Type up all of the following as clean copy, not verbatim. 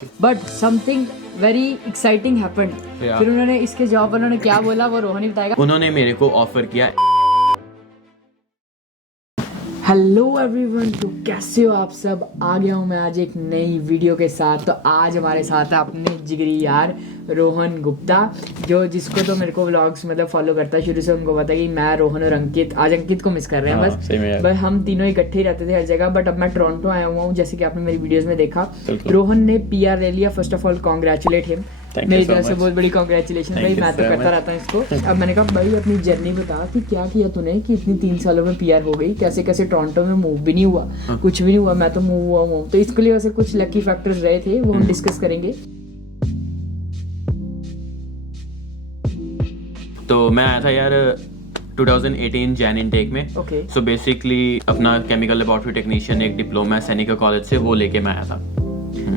But something very exciting happened. फिर उन्होंने इसके जवाब उन्होंने क्या बोला वो रोहन ही बताएगा। उन्होंने मेरे को ऑफर किया। हेलो एवरीवन, तो कैसे हो आप सब? आ गया हूँ मैं आज एक नई वीडियो के साथ। तो आज हमारे साथ है अपने जिगरी यार रोहन गुप्ता, जो जिसको तो मेरे को व्लॉग्स मतलब फॉलो करता है शुरू से। उनको पता है कि मैं रोहन और अंकित, आज अंकित को मिस कर रहे हैं बस हम तीनों इकट्ठे ही रहते थे हर जगह। बट अब मैं टोरंटो आया हुआ हूँ, जैसे कि आपने मेरी वीडियोस में देखा। रोहन ने PR ले लिया। First of all congratulate him, मेरी तरफ से बहुत बड़ी कॉन्ग्रेचुलेशन भाई। मैं तो करता रहता हूँ इसको। अब मैंने कहा भाई अपनी जर्नी बता कि क्या किया तूने कि इतनी 3 सालों में PR हो गई, कैसे कैसे टोरंटो में मूव भी नहीं हुआ, कुछ भी नहीं हुआ। मैं तो मूव हुआ हूँ। तो इसके लिए वैसे कुछ लकी फैक्टर्स रहे थे, वो हम डिस्कस करेंगे। तो मैं आया था यार 2018 जैन इनटेक में। सो बेसिकली अपना केमिकल लेबोरेटरी टेक्नीशियन एक डिप्लोमा सैनिक कॉलेज से वो लेके मैं आया था।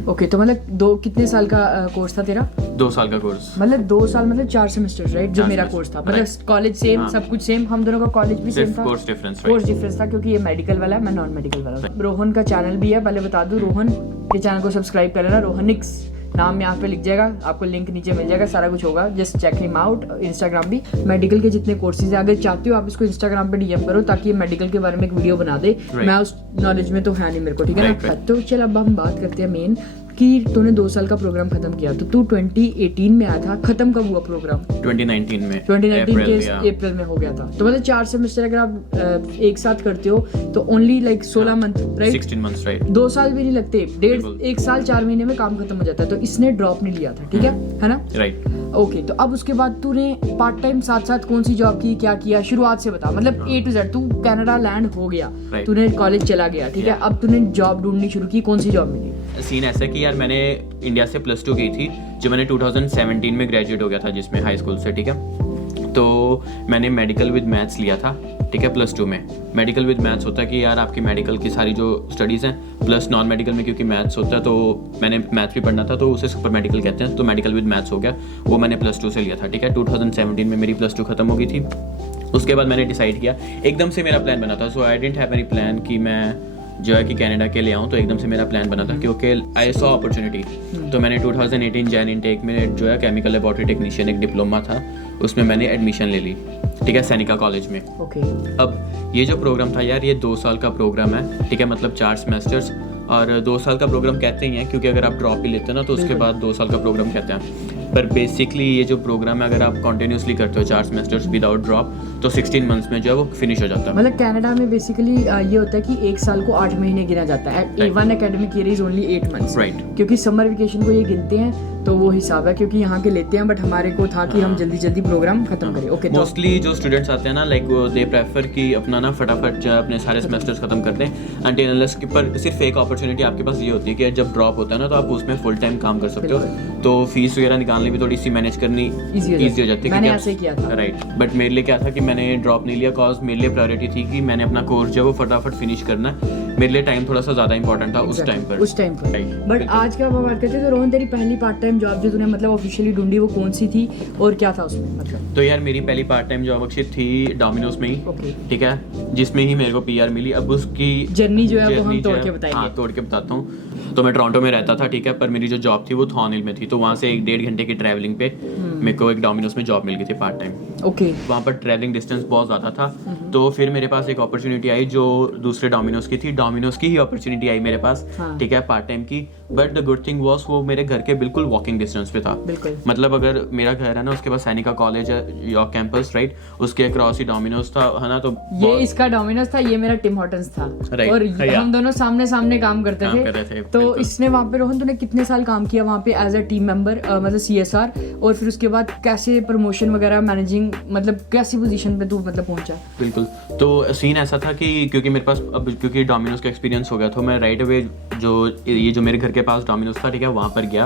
ओके, तो मतलब कितने साल का कोर्स था तेरा? 2 साल का कोर्स। मतलब 2 साल मतलब 4 सेमेस्टर, राइट? जो मेरा कोर्स था, मतलब कॉलेज सेम, सब कुछ सेम, हम दोनों का कॉलेज भी सेम था। कोर्स डिफरेंस था क्योंकि ये मेडिकल वाला है, मैं नॉन मेडिकल वाला हूँ। रोहन का चैनल भी है, पहले बता दूं, रोहन के चैनल को सब्सक्राइब कर लेना। रोहनिक्स नाम यहाँ पे लिख जाएगा, आपको लिंक नीचे मिल जाएगा, सारा कुछ होगा। Just check him out. Instagram भी मेडिकल के जितने कोर्सेज है, अगर चाहते हो आप इसको इंस्टाग्राम पे DM करो ताकि ये मेडिकल के बारे में एक वीडियो बना दे। मैं उस नॉलेज में तो है नहीं मेरे को, ठीक है ना। तो चल अब हम बात करते हैं मेन कि तूने 2 साल का प्रोग्राम खत्म किया। तो तू 2018 में आया था, खत्म कब हुआ प्रोग्राम? 2019 में। 2019 के अप्रैल में हो गया था। तो मतलब 4 सेमेस्टर अगर आप एक साथ करते हो तो only like 16 month, right? 16 months, right. 2 साल भी नहीं लगते, 1 साल 4 महीने में काम खत्म हो जाता है। तो इसने ड्रॉप नहीं लिया था, ठीक है ना? राइट। ओके, तो अब उसके बाद तूने पार्ट टाइम साथ साथ कौन सी जॉब की, क्या किया, शुरुआत से बता। मतलब A to Z। तू कनाडा लैंड हो गया, तूने कॉलेज चला गया, ठीक है। अब तूने जॉब ढूंढनी शुरू की, कौन सी जॉब मिली? सीन ऐसा कि यार मैंने इंडिया से +2 की थी, जो मैंने 2017 में ग्रेजुएट हो गया था जिसमें हाई स्कूल से, ठीक है। तो मैंने मेडिकल विद मैथ्स लिया था, ठीक है, +2 में। मेडिकल विद मैथ्स होता है कि यार आपकी मेडिकल की सारी जो स्टडीज़ हैं प्लस नॉन मेडिकल में क्योंकि मैथ्स होता है, तो मैंने मैथ्स भी पढ़ना था तो उसे सुपर मेडिकल कहते हैं। तो मेडिकल विद मैथ्स हो गया, वो मैंने +2 से लिया था, ठीक है। 2017 में मेरी +2 खत्म हो गई थी। उसके बाद मैंने डिसाइड किया, एकदम से मेरा प्लान बना था। So I didn't have any plan कि मैं जो है कि कनाडा के लिए आऊँ। तो एकदम से मेरा प्लान बना था क्योंकि आई सॉ अपॉर्चुनिटी। तो मैंने 2018 जैन इनटेक में जो है केमिकल लेबोरेटरी टेक्नीशियन एक डिप्लोमा था, उसमें मैंने एडमिशन ले ली, ठीक है, सैनिका कॉलेज में। अब ये जो प्रोग्राम था यार, ये 2 साल का प्रोग्राम है, ठीक है, मतलब 4 सेमेस्टर्स। और 2 साल का प्रोग्राम कहते ही हैं क्योंकि अगर आप ड्रॉप भी लेते हैं ना तो उसके बाद 2 साल का प्रोग्राम कहते हैं। पर बेसिकली ये जो प्रोग्राम है, अगर आप कंटिन्यूसली करते हो 4 सेमेस्टर्स विदाउट ड्रॉप, तो 16 मंथ्स में जो है वो फिनिश हो जाता है। मतलब कनाडा में बेसिकली ये होता है कि 1 साल को 8 महीने गिना जाता है। A1 academic year is only 8 months, right. क्योंकि समर वेकेशन को ये गिनते हैं, तो वो हिसाब है क्योंकि यहाँ के लेते हैं। बट हमारे को था कि हम जल्दी जल्दी प्रोग्राम खत्म करें। ओके, मोस्टली जो स्टूडेंट्स आते हैं ना, लाइक दे प्रेफर कि अपना ना फटाफट जो है अपने सारे सेमेस्टर्स खत्म कर दें अनटिल अनलेस कि पर सिर्फ एक अपॉर्चुनिटी आपके पास ये होती है कि जब ड्रॉप होता है ना तो आप उसमें फुल टाइम काम कर सकते हो। तो फीस वगैरह निकालनी भी थोड़ी सी मैनेज करनी ईजी हो जाती है। मैंने ऐसे किया था, राइट। बट मेरे लिए क्या था कि मैंने ड्रॉप नहीं लिया, कॉज मेरे लिए प्रायोरिटी थी कि मैंने अपना कोर्स जो है वो फटाफट फिनिश करना है। मेरे लिए टाइम थोड़ा सा ज़्यादा इंपॉर्टेंट था उस टाइम पर। बट आज क्या बात करते हैं, तो रोहन तेरी पहली पार्ट टाइम जॉब जो तूने मतलब ऑफिशियली ढूंढी वो कौन सी थी और क्या था उसमें मतलब? तो यार मेरी पहली पार्ट टाइम जॉब अक्षित थी डोमिनोज में ही, ठीक है, जिसमें ही मेरे को PR मिली। अब उसकी जर्नी जो है वो हम तोड़ के बताएंगे। हाँ, तोड़ के बताता हूँ। तो मैं टोरंटो में रहता था, ठीक है, पर मेरी जो जॉब थी वो थॉर्नहिल में थी। तो वहाँ से 1-1.5 घंटे की ट्रैवलिंग पे मेरे को एक डोमिनोज में जॉब मिल गई थी पार्ट टाइम। वहाँ पर ट्रैवलिंग डिस्टेंस बहुत ज़्यादा था। तो फिर मेरे पास एक अपॉर्चुनिटी आई जो दूसरे डोमिनोज की थी, डोमिनोज की ही अपॉर्चुनिटी आई मेरे पास, ठीक है, पार्ट टाइम की। But the good thing was वो मेरे घर के बिल्कुल वॉकिंग डिस्टेंस पे था। मतलब अगर मेरा घर है ना, उसके पास सैनिका कॉलेज है, यॉर्क कैंपस, राइट, उसके अक्रॉस ही डोमिनोज था, है ना। तो ये इसका डोमिनोज था, ये मेरा टिम हॉर्टन्स था, और हम दोनों सामने सामने काम करते थे। तो इसने वहाँ पे, रोहन तूने कितने साल काम किया वहाँ पे एज अ टीम मेंबर, मतलब CSR? और फिर उसके बाद कैसे प्रमोशन वगैरह, मैनेजिंग, मतलब कैसी पोजीशन पे तू मतलब पहुंचा? बिल्कुल। तो सीन ऐसा था कि क्योंकि मेरे पास अब क्योंकि डोमिनोज का एक्सपीरियंस हो गया, तो मैं राइट अवे जो मेरे घर के पास डोमिनोज था, ठीक है, वहाँ पर गया।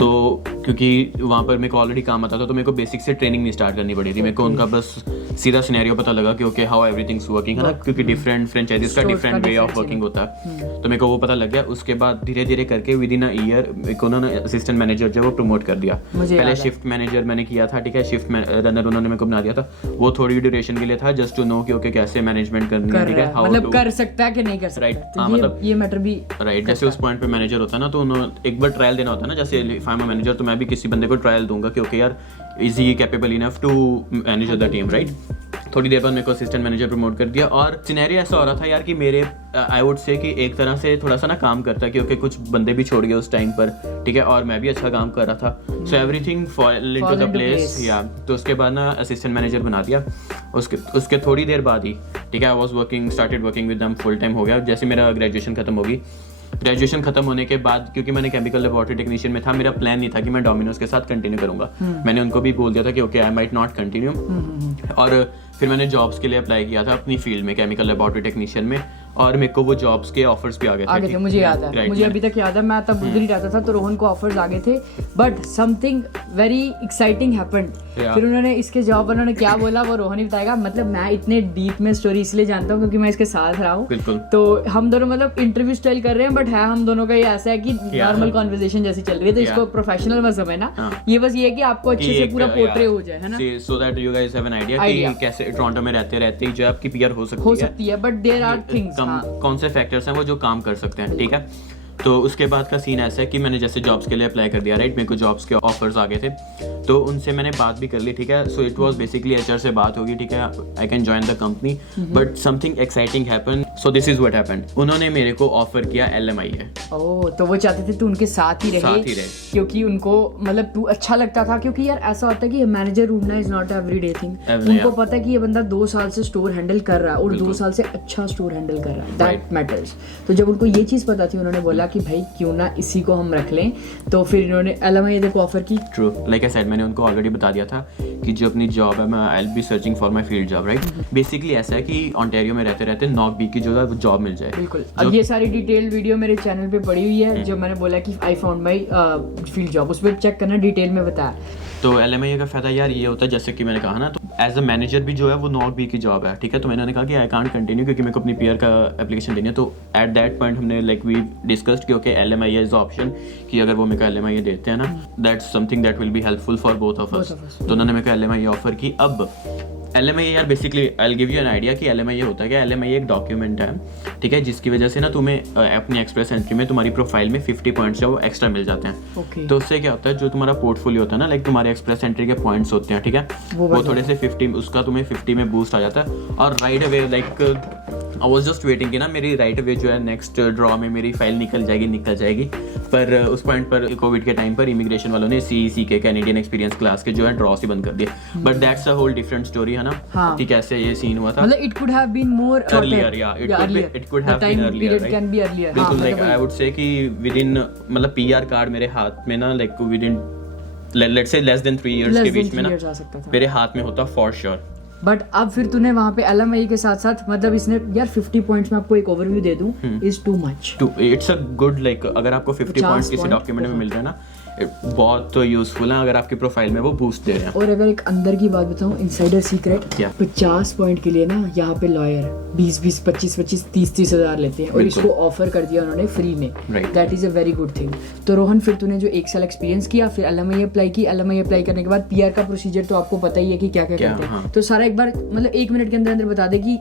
तो क्योंकि वहाँ पर मेरे को ऑलरेडी काम आता था, तो मेरे को बेसिक से ट्रेनिंग नहीं स्टार्ट करनी पड़ी थी। मेरे को उनका बस सीधा सिनेरियो पता लगा कि ओके हाउ एवरीथिंग्स वर्किंग है ना, क्योंकि डिफरेंट फ्रेंचाइजीज का डिफरेंट वे ऑफ वर्किंग होता है, तो मेरे को वो पता लग गया। उसके बाद धीरे धीरे करके विद इन अ ईयर उन्होंने असिस्टेंट मैनेजर जो है वो प्रमोट कर दिया। पहले शिफ्ट मैनेजर मैंने किया था, ठीक है, शिफ्ट रनर उन्होंने मेरे को बना दिया था। वो थोड़ी ड्यूरेशन के लिए था, जस्ट टू नो कि ओके कैसे मैनेजमेंट करनी है, ठीक है, मतलब कर सकता है कि नहीं कर सकता, राइट, मतलब ये मैटर भी राइट। जैसे उस पॉइंट पे मैनेजर होता है ना, तो उन्होंने एक बार ट्रायल देना होता है ना, जैसे if I am a manager तो मैं भी किसी बंदे को ट्रायल दूंगा कि ओके यार is he capable enough to manage the team, right. थोड़ी देर बाद मेरे को असिस्टेंट मैनेजर प्रमोट कर दिया, और सिनेरियो ऐसा हो रहा था यार कि मेरे आई वुड से कि एक तरह से थोड़ा सा ना काम करता है कि ओके कुछ बंदे भी छोड़ गए उस टाइम पर, ठीक है, और मैं भी अच्छा काम कर रहा था, so everything fall into the place, या। तो उसके बाद ना असिस्टेंट मैनेजर बना दिया। उसके थोड़ी देर बाद ही, ठीक है, I was started working with them full time हो गया। जैसे मेरा ग्रेजुएशन खत्म होगी, ग्रेजुएशन खत्म होने के बाद क्योंकि मैंने केमिकल लेबोरेटरी टेक्नीशियन में था, मेरा प्लान नहीं था कि मैं डोमिनोज के साथ कंटिन्यू करूंगा। मैंने उनको भी बोल दिया था कि okay I might not continue, और फिर मैंने जॉब्स के लिए अप्लाई किया था अपनी फील्ड में, केमिकल लेबोरेटरी टेक्नीशियन में, और मेरे को वो जॉब्स के ऑफर्स भी आ गए थे। मुझे याद है, मुझे अभी तक याद है, मैं तब उधर ही रहता था, तो रोहन को ऑफर्स आ गए थे, but something very exciting happened. फिर उन्होंने इसके जॉब उन्होंने क्या बोला वो रोहन ही बताएगा। मतलब मैं इतने डीप में स्टोरी इसलिए जानता हूँ क्योंकि मैं इसके साथ रहा हूँ, तो हम दोनों मतलब इंटरव्यू स्टाइल कर रहे हैं, बट है हम दोनों का ये ऐसा है कि नॉर्मल कॉन्वर्सेशन जैसी चल रही है, तो इसको प्रोफेशनल मत समझना, ये बस ये कि आपको अच्छे से पूरा पोर्ट्रे हो जाए, है ना, so that you guys have an idea कि कैसे टोरंटो में रहते रहते जो आपकी पीआर हो सकती है, बट देयर आर थिंग्स, कौन से फैक्टर्स हैं वो जो काम कर सकते हैं, ठीक है। तो उसके बाद का सीन ऐसा है कि मैंने जैसे जॉब्स के लिए अप्लाई कर दिया, राइट, मेरे को जॉब्स के ऑफर्स आ गए थे, तो उनसे मैंने बात भी कर ली, ठीक है। So it was basically HR से बात होगी, ठीक है, I can join the company, but something exciting happened. So this is what happened, उन्होंने मेरे को ऑफर किया LMIA। ओह, तो वो चाहते थे तू उनके साथ ही रहे, क्योंकि उनको मतलब तू अच्छा लगता था, क्योंकि यार ऐसा होता है कि मैनेजर ढूंढना इज नॉट एवरीडे थिंग। उनको पता है कि ये बंदा 2 साल से स्टोर हैंडल कर रहा है और 2 साल से अच्छा स्टोर हैंडल कर रहा है, दैट मैटर्स। तो जब उनको ये चीज पता थी, उन्होंने बोला कि भाई क्यों ना इसी को हम रख लें, तो फिर इन्होंने LMIA को ऑफर की। ट्रू, लाइक आई सेड, मैंने उनको ऑलरेडी बता दिया था कि जो अपनी जॉब है, मैं I will be searching for my field job, right. Basically ऐसा है कि ओंटारियो में रहते रहते नॉकबी की जो है वो जॉब मिल जाए। बिल्कुल, अब ये सारी डिटेल वीडियो मेरे चैनल पे पड़ी हुई है, जो मैंने बोला कि I found my field job, उस पर चेक करना, डिटेल में बताया। तो LMIA का फायदा यार ये होता है, जैसे कि मैंने कहा ना, तो एज अ मैनेजर भी जो है वो नॉकबी की जॉब है, ठीक है। तो मैंने कहा कि आई कांट कंटिन्यू क्योंकि मेरे को अपनी पीआर का एप्लीकेशन देनी है। तो एट दैट पॉइंट हमने लाइक वी डिस्कस्ड कि ओके LMIA इज ऑप्शन, कि अगर वो मेरे को LMIA देते हैं ना, that's something that will be helpful for both of us. तो उन्होंने मेरे को LMIA ऑफर की। अब LMIA यार basically I will give you an idea कि LMIA होता है क्या। LMIA एक डॉक्यूमेंट है, ठीक है, जिसकी वजह से ना तुम्हें अपनी एक्सप्रेस एंट्री में तुम्हारी प्रोफाइल में 50 पॉइंट्स जो वो एक्स्ट्रा मिल जाते हैं। तो उससे क्या होता है, जो तुम्हारा पोर्टफोलियो होता है ना, लाइक तुम्हारे एक्सप्रेस एंट्री के पॉइंट्स होते हैं, ठीक है, वो थोड़े से 50 उसका तुम्हें 50 में बूस्ट आ जाता है। और right away like I was just waiting कि ना मेरी राइट अवे जो है नेक्स्ट ड्रॉ में मेरी फाइल निकल जाएगी, पर उस पॉइंट पर कोविड के टाइम पर इमिग्रेशन वालों ने CEC के कैनेडियन एक्सपीरियंस क्लास के जो है ड्रॉ से बंद कर दिया। But that's a whole different story, है ना, कि कैसे ये सीन हुआ था। मतलब it could have been more earlier, या it could have been earlier, it can be earlier. बिल्कुल, लाइक आई वुड से कि विद इन मतलब PR कार्ड मेरे हाथ में ना, like with in let's say less than 3 years के बीच में ना मेरे हाथ में होता फॉर श्योर। बट अब फिर तूने वहाँ पे LMIA के साथ साथ, मतलब इसने यार 50 पॉइंट्स में आपको एक ओवरव्यू दे दूं, is too much. It's a good, like अगर आपको 50 पॉइंट्स किसी डॉक्यूमेंट में मिल रहे हैं ना, बहुत यूजफुल है अगर आपकी प्रोफाइल में वो बूस्ट दे रहे हैं। और अगर एक अंदर की बात बताऊं, इनसाइडर सीक्रेट, 50 पॉइंट के लिए ना यहाँ पे लॉयर 20-20, 25-25, 30-30 हज़ार लेते हैं, और इसको ऑफर कर दिया उन्होंने फ्री में। That is a very good thing. तो रोहन, फिर तूने जो 1 साल एक्सपीरियंस किया, फिर LMIA अप्लाई की। LMIA अप्लाई करने के बाद PR का प्रोसीजर तो आपको पता ही है कि क्या क्या करते हैं। तो सारा एक बार मतलब 1 मिनट के अंदर अंदर बता दे कि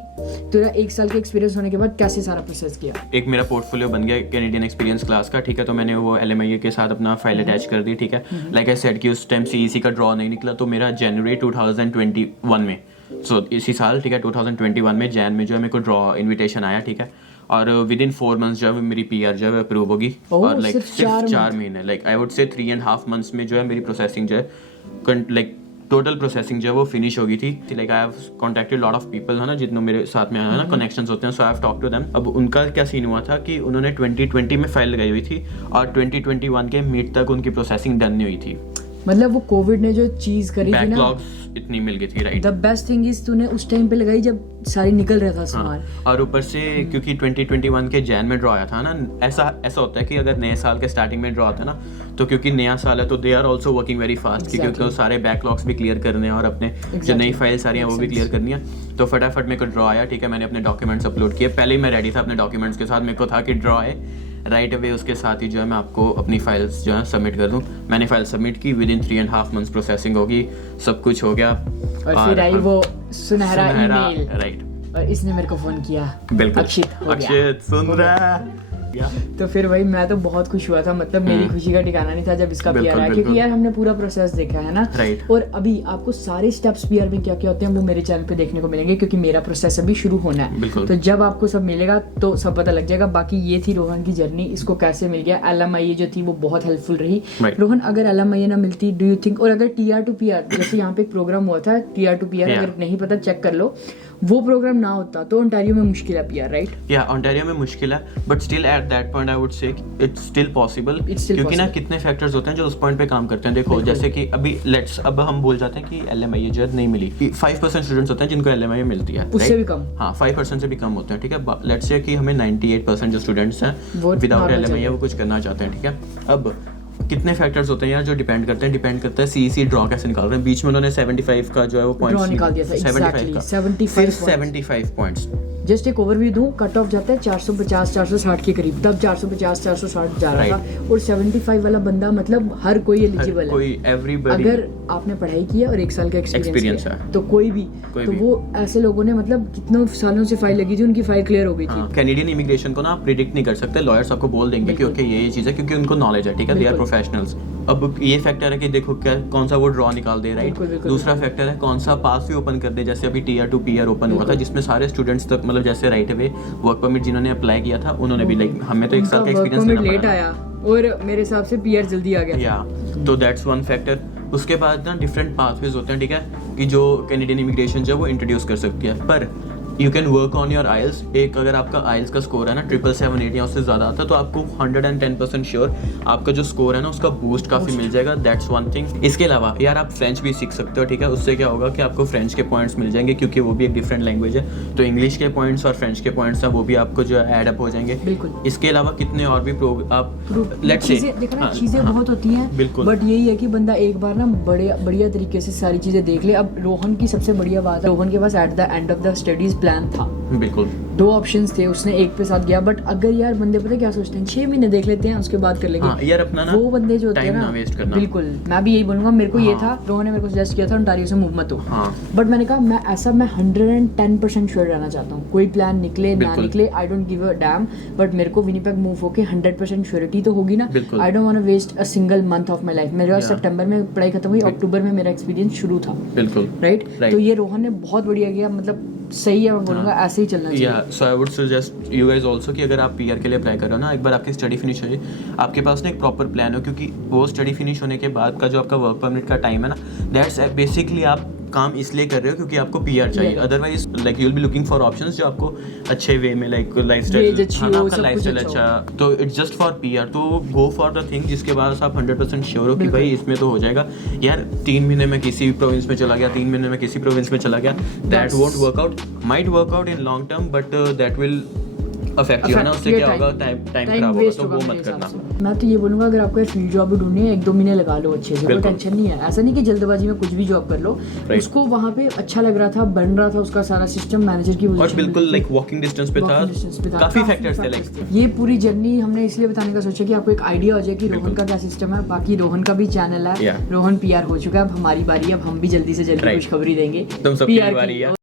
तेरा 1 साल का एक्सपीरियंस होने के बाद कैसे सारा प्रोसेस किया। एक मेरा पोर्टफोलियो बन गया कैनेडियन एक्सपीरियंस क्लास का, ठीक है। तो मैंने वो LMIA के साथ अपना फाइल अटैच कर दी, ठीक है। लाइक आई सेड कि उस टाइम CEC का ड्रॉ नहीं निकला, तो मेरा जनवरी 2021 में, सो इसी साल, ठीक है, 2021 में जैन में जो है मेरे को ड्रॉ इन्विटेशन आया, ठीक है। और विद इन 4 मंथ्स जो है मेरी PR जो है अप्रूव होगी, और लाइक सिर्फ 4 महीने, लाइक आई वुड से 3.5 मंथ्स में जो है मेरी प्रोसेसिंग जो है लाइक टोटल प्रोसेसिंग जो है वो फिनिश हो गई थी। Like I have contacted lot of people, है ना, जितने मेरे साथ में है ना कनेक्शंस होते हैं, so I have talk to them. अब उनका क्या सीन हुआ था कि उन्होंने 2020 में फाइल लगाई हुई थी और 2021 के मिड तक उनकी प्रोसेसिंग डन नहीं हुई थी। मतलब वो कोविड ने जो चीज करी थी ना, बैकलॉग्स इतनी मिल गई थी, right. The best thing is तूने उस टाइम पे लगाई जब सारी निकल रहा था सामान। और ऊपर से क्योंकि 2021 के जैन में ड्रॉ आया था ना, ऐसा होता है कि अगर नए साल के स्टार्टिंग में ड्रॉ आता है ना, तो क्योंकि नया साल है तो they are also working very fast, क्योंकि उनको सारे बैकलॉग्स भी क्लियर करने हैं और अपने जो नई फाइल सारी हैं वो भी क्लियर करनी है। तो फटाफट मेरे को ड्रॉ आया, ठीक है, मैंने अपने डॉक्यूमेंट्स अपलोड किए। पहले ही मैं रेडी था अपने डॉक्यूमेंट्स के साथ, मेरे को था कि ड्रॉ है राइट अवे उसके साथ ही जो है मैं आपको अपनी फाइल्स जो है सबमिट कर दूं। मैंने फाइल सबमिट की, विद इन 3.5 months प्रोसेसिंग होगी, सब कुछ हो गया। और फिर आई वो सुनहरा ईमेल, राइट। और इसने मेरे को फोन किया, बिल्कुल अक्षित सुन रहा। तो फिर वही मैं तो बहुत खुश हुआ था, मतलब मेरी खुशी का ठिकाना नहीं था जब इसका पीआर आया, क्योंकि यार हमने पूरा प्रोसेस देखा है ना। और अभी आपको सारे स्टेप्स पीआर में क्या क्या होते हैं वो मेरे चैनल पे देखने को मिलेंगे, क्योंकि मेरा प्रोसेस अभी शुरू होना है। तो जब आपको सब मिलेगा तो सब पता लग जाएगा। बाकी ये थी रोहन की जर्नी, इसको कैसे मिल गया। LMIA जो थी वो बहुत हेल्पफुल रही। रोहन, अगर LMIA ना मिलती, डू यू थिंक, और अगर TR to PR जैसे यहाँ पे एक प्रोग्राम हुआ था TR to PR, अगर नहीं पता चेक कर लो, वो प्रोग्राम ना होता तो ओंटारियो में मुश्किल है पीआर, राइट? या ओंटारियो में मुश्किल है, but still at that point I would से इट्स स्टिल पॉसिबल, क्योंकि ना कितने फैक्टर्स होते हैं जो उस पॉइंट पे काम करते हैं। देखो जैसे कि अभी अब हम बोल जाते हैं कि LMIA जो नहीं मिली, 5% स्टूडेंट्स होते हैं जिनको LMIA मिलती है, उससे भी कम। हाँ, 5% से भी कम होते हैं, ठीक है। लेट्स से कि हमें 98% जो स्टूडेंट्स हैं विदाउट LMIA वो कुछ करना चाहते हैं, ठीक है। अब कितने फैक्टर्स होते हैं यार जो डिपेंड करते हैं CEC ड्रॉ कैसे निकाल रहे हैं। बीच में उन्होंने 75 का जो है वो पॉइंट्स निकाल दिया था, 75 पॉइंट्स। जस्ट एक ओवरव्यू दूं, कट ऑफ जाता है 450 460 के करीब, तब 450 460 जा रहा था, और 75 वाला बंदा मतलब हर कोई एलिजिबल है। अगर आपने पढ़ाई की है और 1 साल का एक्सपीरियंस है तो कोई भी, तो वो ऐसे लोगों ने मतलब कितने सालों से फाइल लगी थी, उनकी फाइल क्लियर हो गई थी। कैनेडियन इमिग्रेशन को ना आप प्रिडिक्ट नहीं कर सकते, लॉयर्स आपको बोल देंगे कि ओके ये चीज़ है, क्योंकि उनको नॉलेज है, ठीक है, दे आर प्रोफेशनल्स। अब ये फैक्टर है कि देखो क्या कौन सा वो ड्रॉ निकाल दे, राइट। दूसरा फैक्टर है कौन सा पास भी ओपन कर दे, जैसे अभी TR to PR ओपन हुआ था जिसमें सारे स्टूडेंट्स तक मतलब जैसे राइट अवे वर्क परमिट जिन्होंने अप्लाई किया था उन्होंने भी लाइक हमें तो 1 साल का एक्सपीरियंस लेट आया और मेरे हिसाब से PR जल्दी आ गया। या तो दैट्स वन फैक्टर। उसके बाद ना डिफरेंट पाथवेज होते हैं, ठीक है, कि जो कैनेडियन इमिग्रेशन जो है वो इंट्रोड्यूस कर सकती है। पर you can work on your aisles. एक अगर आपका आइल्स का स्कोर है ना 777 या उससे ज़्यादा आता है तो आपको 110% श्योर आपका जो स्कोर है ना उसका बूस्ट काफ़ी मिल जाएगा। That's one thing. इसके अलावा यार आप फ्रेंच भी सीख सकते हो, ठीक है। उससे क्या होगा कि आपको फ्रेंच के पॉइंट्स मिल जाएंगे, क्योंकि वो भी एक डिफरेंट लैंग्वेज है। तो इंग्लिश के पॉइंट्स और फ्रेंच के पॉइंट्स हैं वो भी आपको जो है एड अप हो जाएंगे। इसके अलावा कितने और भी आप लेट्स से चीज़ें बहुत होती हैं, बिल्कुल, बट यही है कि बंदा एक बार ना बढ़िया तरीके से सारी चीज़ें देख ले। अब रोहन की सबसे बढ़िया बात है, रोहन के पास at the end of the studies plan था, बिल्कुल 2 ऑप्शंस थे, उसने एक पे साथ गया। बट अगर यार बंदे पता क्या सोचते हैं 6 महीने देख लेते हैं उसके बाद कर लेंगे। हाँ, यार अपना ना वो बंदे जो होते हैं ना वेस्ट करना। बिल्कुल, मैं भी यही बोलूंगा। मेरे को ये था, रोहन ने मेरे को सजेस्ट किया था ओंटारियो से मूव मत हो, बट मैंने कहा मैं 110% श्योर रहना चाहता हूँ, कोई प्लान निकले ना निकले I don't give a dam, but मेरे को विनिपेग मूव होके 100% श्योरिटी तो होगी ना। I don't want to waste a single month of my life. मेरे सितंबर में पढ़ाई खत्म हुई, अक्टूबर में मेरा एक्सपीरियंस शुरू था, बिल्कुल राइट। तो ये रोहन ने बहुत बढ़िया किया, मतलब सही है, मैं बोलूंगा ऐसे ही चलना चाहिए। So I would suggest you guys also कि अगर आप PR के लिए अप्लाई कर रहे हो ना, एक बार आपकी स्टडी फिनिश हो जाए, आपके पास ना एक प्रॉपर प्लान हो, क्योंकि वो स्टडी फिनिश होने के बाद का जो आपका वर्क परमिट का टाइम है ना, दैट्स बेसिकली आप काम इसलिए कर रहे हो क्योंकि आपको PR चाहिए। Otherwise like you will be looking for options जो आपको अच्छे वे में लाइक लाइफस्टाइल अच्छा, तो इट्स जस्ट फॉर PR। तो गो फॉर द थिंग जिसके बाद आप 100% श्योर हो कि भाई इसमें तो हो जाएगा। यार 3 महीने में किसी प्रोविंस में चला गया, 3 महीने में किसी प्रोविंस में चला गया, that won't work out, might work out in long term, but that will affect you ना। उससे क्या होगा, टाइम खराब होगा, तो वो मत करना। मैं तो ये बोलूंगा अगर आपको फील्ड जॉब भी ढूंढनी है 1-2 महीने लगा लो अच्छे से, कोई टेंशन नहीं है। ऐसा नहीं कि जल्दबाजी में कुछ भी जॉब कर लो। उसको वहाँ पे अच्छा लग रहा था, बन रहा था उसका सारा सिस्टम, मैनेजर की और बिल्कुल लाइक वॉकिंग डिस्टेंस पे था, काफी फैक्टर्स थे लाइक। ये पूरी जर्नी हमने इसलिए बताने का सोचा कि आपको एक आइडिया हो जाए कि रोहन का क्या सिस्टम है। बाकी रोहन का भी चैनल है, रोहन PR हो चुका है, अब हमारी बारी है, अब हम भी जल्दी से जल्दी खुशखबरी देंगे। PR की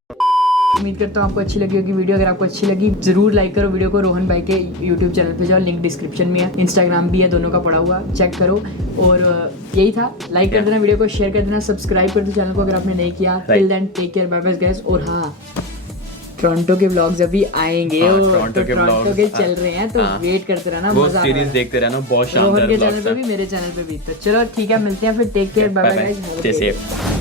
उम्मीद करता हूँ आपको अच्छी लगी होगी वीडियो। अगर आपको अच्छी लगी जरूर लाइक करो वीडियो को। रोहन भाई के YouTube चैनल पे जाओ, लिंक डिस्क्रिप्शन में है, Instagram भी है, दोनों का पड़ा हुआ, चेक करो। और यही था, लाइक कर देना वीडियो को, शेयर कर देना, सब्सक्राइब कर दो चैनल को अगर आपने नहीं किया। Till then take care, bye bye guys. और हाँ, टोरंटो के व्लॉग्स अभी आएंगे, टोरंटो के चल रहे हैं, तो वेट करते रहना, मजा आएगा, सीरीज देखते रहना, बहुत शानदार। रोहन के चैनल पे भी, मेरे चैनल पे भी। तो चलो ठीक है, मिलते हैं फिर, take care, bye bye guys.